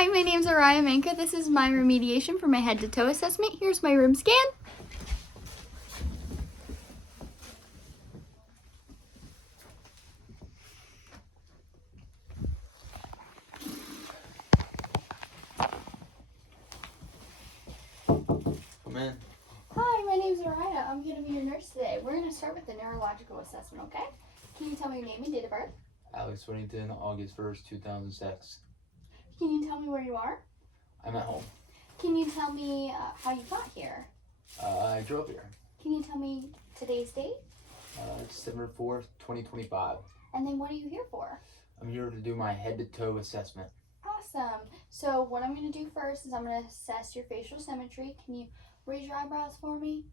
Hi, my name's Araya Manka. This is my remediation for my head to toe assessment. Here's my room scan. Come in. Hi, my name's Araya. I'm going to be your nurse today. We're going to start with the neurological assessment, okay? Can you tell me your name and date of birth? Alex Whittington, August 1st, 2006. Can you tell me where you are? I'm at home. Can you tell me how you got here? I drove here. Can you tell me today's date? December 4th, 2025. And then what are you here for? I'm here to do my head to toe assessment. Awesome. So what I'm going to do first is I'm going to assess your facial symmetry. Can you raise your eyebrows for me?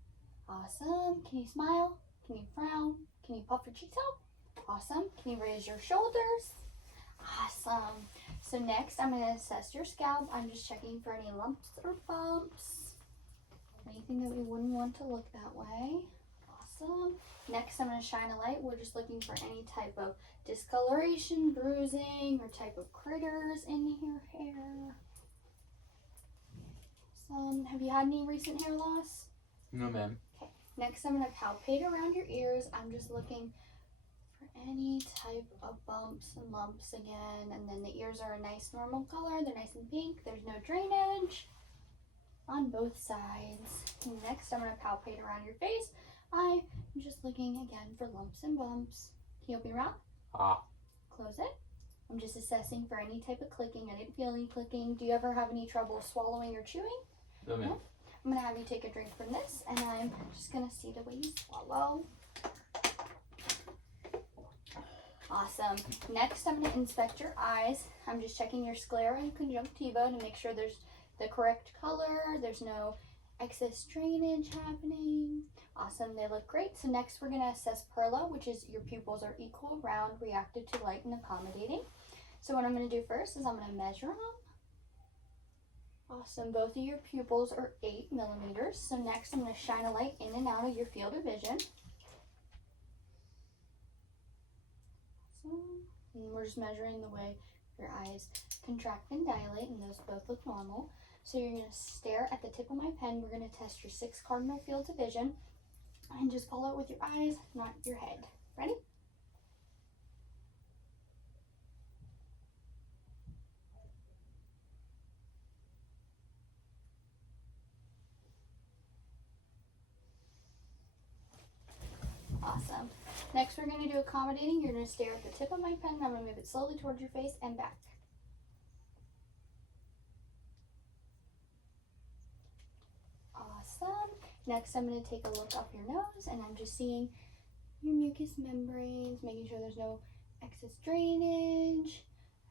Awesome. Can you smile? Can you frown? Can you puff your cheeks out? Awesome. Can you raise your shoulders? Awesome. So next I'm going to assess your scalp. I'm just checking for any lumps or bumps. Anything that we wouldn't want to look that way. Awesome. Next I'm going to shine a light. We're just looking for any type of discoloration, bruising, or type of critters in your hair. Awesome. Have you had any recent hair loss? No, ma'am. Okay. Next I'm going to palpate around your ears. I'm just looking for any type of bumps and lumps again. And then the ears are a nice normal color. They're nice and pink. There's no drainage on both sides. And next I'm going to palpate around your face. I'm just looking again for lumps and bumps. Can you open your mouth? Close it. I'm just assessing for any type of clicking. I didn't feel any clicking. Do you ever have any trouble swallowing or chewing? No, ma'am. No? I'm going to have you take a drink from this, and I'm just going to see the way you swallow. Awesome. Next, I'm going to inspect your eyes. I'm just checking your sclera and conjunctiva to make sure there's the correct color. There's no excess drainage happening. Awesome. They look great. So next, we're going to assess perla, which is your pupils are equal, round, reactive to light, and accommodating. So what I'm going to do first is I'm going to measure them. Awesome. Both of your pupils are 8 millimeters. So next, I'm going to shine a light in and out of your field of vision. And we're just measuring the way your eyes contract and dilate, and those both look normal. So you're going to stare at the tip of my pen. We're going to test your 6 cardinal fields of vision, and just follow it with your eyes, not your head. Ready? Awesome. Next, we're going to do accommodating. You're going to stare at the tip of my pen. I'm going to move it slowly towards your face and back. Awesome. Next, I'm going to take a look up your nose, and I'm just seeing your mucous membranes, making sure there's no excess drainage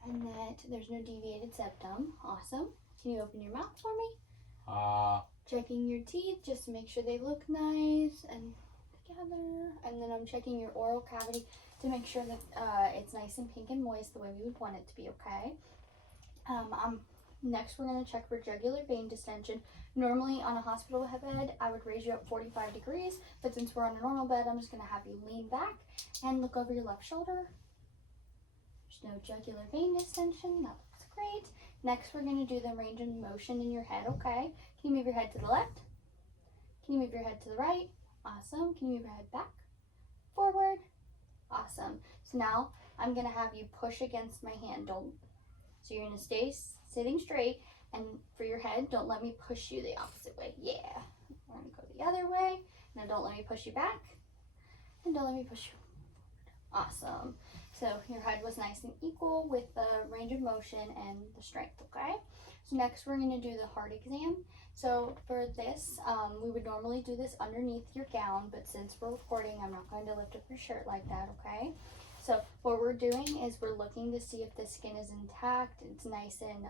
and that there's no deviated septum. Awesome. Can you open your mouth for me? Checking your teeth just to make sure they look nice and together. And then I'm checking your oral cavity to make sure that it's nice and pink and moist the way we would want it to be, okay? Next, we're going to check for jugular vein distension. Normally on a hospital bed, I would raise you up 45 degrees, but since we're on a normal bed, I'm just going to have you lean back and look over your left shoulder. There's no jugular vein distension. That looks great. Next, we're going to do the range of motion in your head, okay? Can you move your head to the left? Can you move your head to the right? Awesome. Can you move your head back? Forward? Awesome. So now I'm going to have you push against my hand. So you're going to stay sitting straight, and for your head, don't let me push you the opposite way. Yeah. We're going to go the other way. Now don't let me push you back, and don't let me push you forward. Awesome. So your head was nice and equal with the range of motion and the strength, okay? So next we're going to do the heart exam. So for this, we would normally do this underneath your gown, but since we're recording, I'm not going to lift up your shirt like that, okay? So what we're doing is we're looking to see if the skin is intact. It's nice and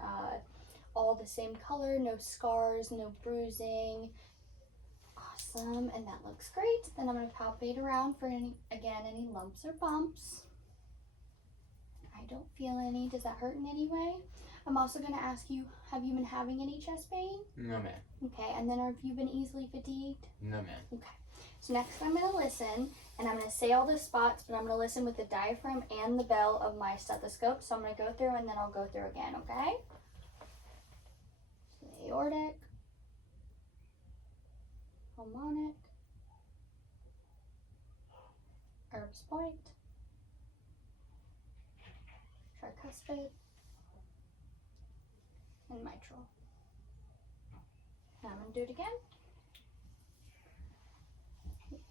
all the same color, no scars, no bruising. Awesome, and that looks great. Then I'm going to palpate around for any lumps or bumps. I don't feel any. Does that hurt in any way? I'm also going to ask you, have you been having any chest pain? No, ma'am. Okay, and then have you been easily fatigued? No, ma'am. Okay. So next I'm going to listen, and I'm going to say all the spots, but I'm going to listen with the diaphragm and the bell of my stethoscope. So I'm going to go through, and then I'll go through again, okay? aortic, pulmonic, Erb's point, tricuspid, and mitral. Now I'm going to do it again.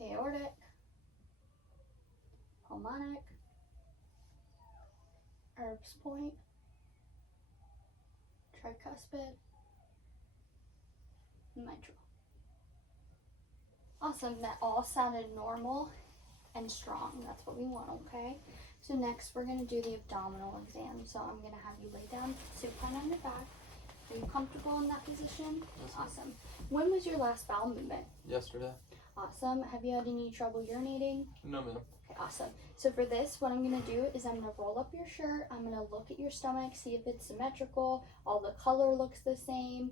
Aortic, pulmonic, Erb's point, tricuspid, and mitral. Awesome, that all sounded normal and strong. That's what we want, okay? So next we're going to do the abdominal exam. So I'm going to have you lay down supine on your back. Are you comfortable in that position? Yes. Awesome. When was your last bowel movement? Yesterday. Awesome. Have you had any trouble urinating? No, ma'am. Okay, awesome. So for this, what I'm going to do is I'm going to roll up your shirt. I'm going to look at your stomach, see if it's symmetrical. All the color looks the same.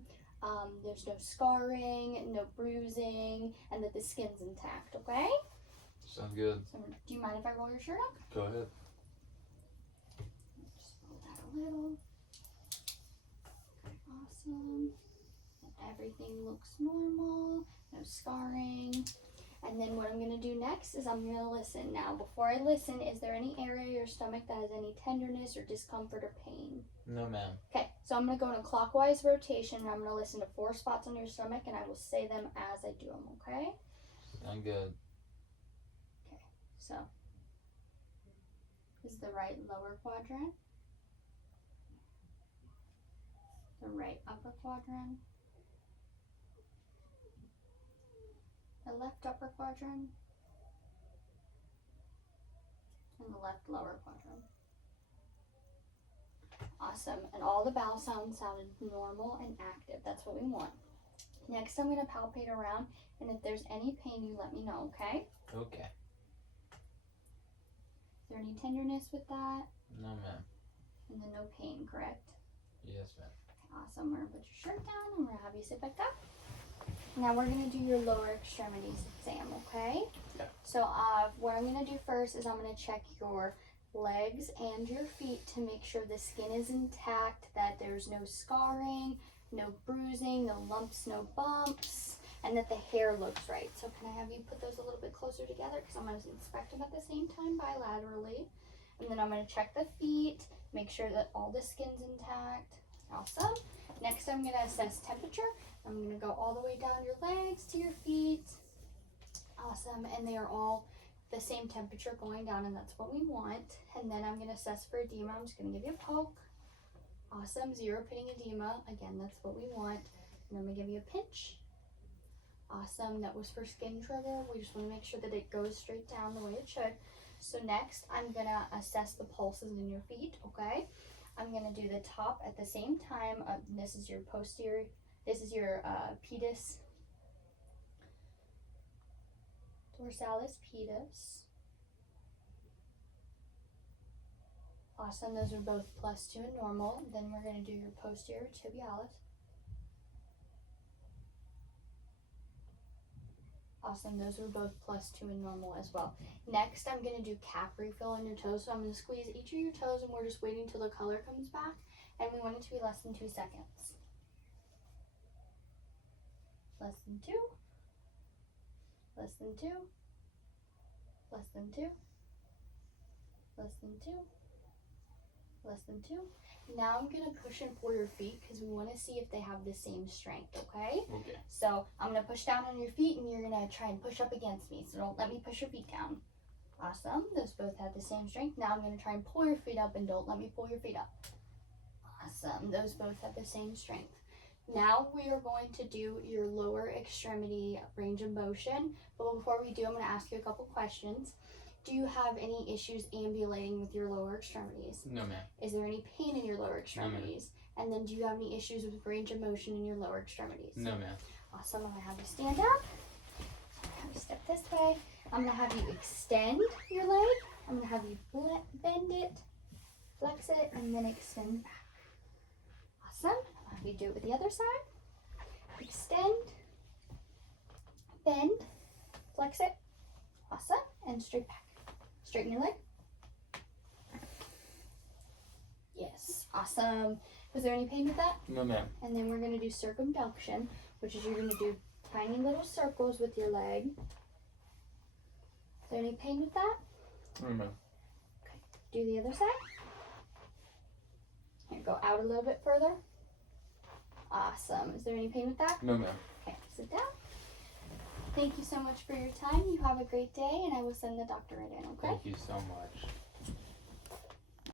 There's no scarring, no bruising, and that the skin's intact, okay? Sounds good. So do you mind if I roll your shirt up? Go ahead. Just roll that a little. Awesome. Everything looks normal, no scarring. And then what I'm going to do next is I'm going to listen. Now, before I listen, is there any area of your stomach that has any tenderness or discomfort or pain? No, ma'am. Okay, so I'm going to go in a clockwise rotation, and I'm going to listen to 4 spots on your stomach, and I will say them as I do them, okay? Sound good. So, this is the right lower quadrant, the right upper quadrant, the left upper quadrant, and the left lower quadrant. Awesome, and all the bowel sounds sounded normal and active. That's what we want. Next, I'm going to palpate around, and if there's any pain, you let me know, okay? Okay. Is there any tenderness with that? No, ma'am. And then no pain, correct? Yes, ma'am. Awesome. We're going to put your shirt down and we're going to have you sit back up. Now we're going to do your lower extremities exam, okay? Yeah. So what I'm going to do first is I'm going to check your legs and your feet to make sure the skin is intact, that there's no scarring, no bruising, no lumps, no bumps, and that the hair looks right. So can I have you put those a little bit closer together, because I'm going to inspect them at the same time bilaterally. And then I'm going to check the feet, make sure that all the skin's intact. Awesome. Next I'm going to assess temperature. I'm going to go all the way down your legs to your feet. Awesome. And they are all the same temperature going down, and that's what we want. And then I'm going to assess for edema. I'm just going to give you a poke. Awesome. 0 pitting edema. Again, that's what we want. And I'm going to give you a pinch. Awesome. That was for skin trigger. We just want to make sure that it goes straight down the way it should. So next, I'm going to assess the pulses in your feet, okay? I'm going to do the top at the same time. This is your posterior, this is your pedis, dorsalis pedis. Awesome, those are both +2 and normal. Then we're going to do your posterior tibialis. Awesome, those are both +2 and normal as well. Next, I'm going to do cap refill on your toes. So I'm going to squeeze each of your toes, and we're just waiting till the color comes back. And we want it to be less than 2 seconds. Less than 2. Less than 2. Less than 2. Less than 2. Less than 2. Now I'm going to push and pull your feet because we want to see if they have the same strength, okay? Okay. So I'm going to push down on your feet, and you're going to try and push up against me. So don't let me push your feet down. Awesome. Those both have the same strength. Now I'm going to try and pull your feet up, and don't let me pull your feet up. Awesome. Those both have the same strength. Now we are going to do your lower extremity range of motion. But before we do, I'm going to ask you a couple questions. Do you have any issues ambulating with your lower extremities? No, ma'am. Is there any pain in your lower extremities? And then do you have any issues with range of motion in your lower extremities? No, ma'am. Awesome. I'm going to have you stand up. I'm going to have you step this way. I'm going to have you extend your leg. I'm going to have you bend it, flex it, and then extend back. Awesome. I'll have you do it with the other side. Extend, bend, flex it. Awesome. And straight back. Straighten your leg. Yes. Awesome. Was there any pain with that? No, ma'am. And then we're going to do circumduction, which is you're going to do tiny little circles with your leg. Is there any pain with that? No, ma'am. Do the other side. Here, go out a little bit further. Awesome. Is there any pain with that? No, ma'am. Okay, sit down. Thank you so much for your time. You have a great day, and I will send the doctor right in, okay? Thank you so much.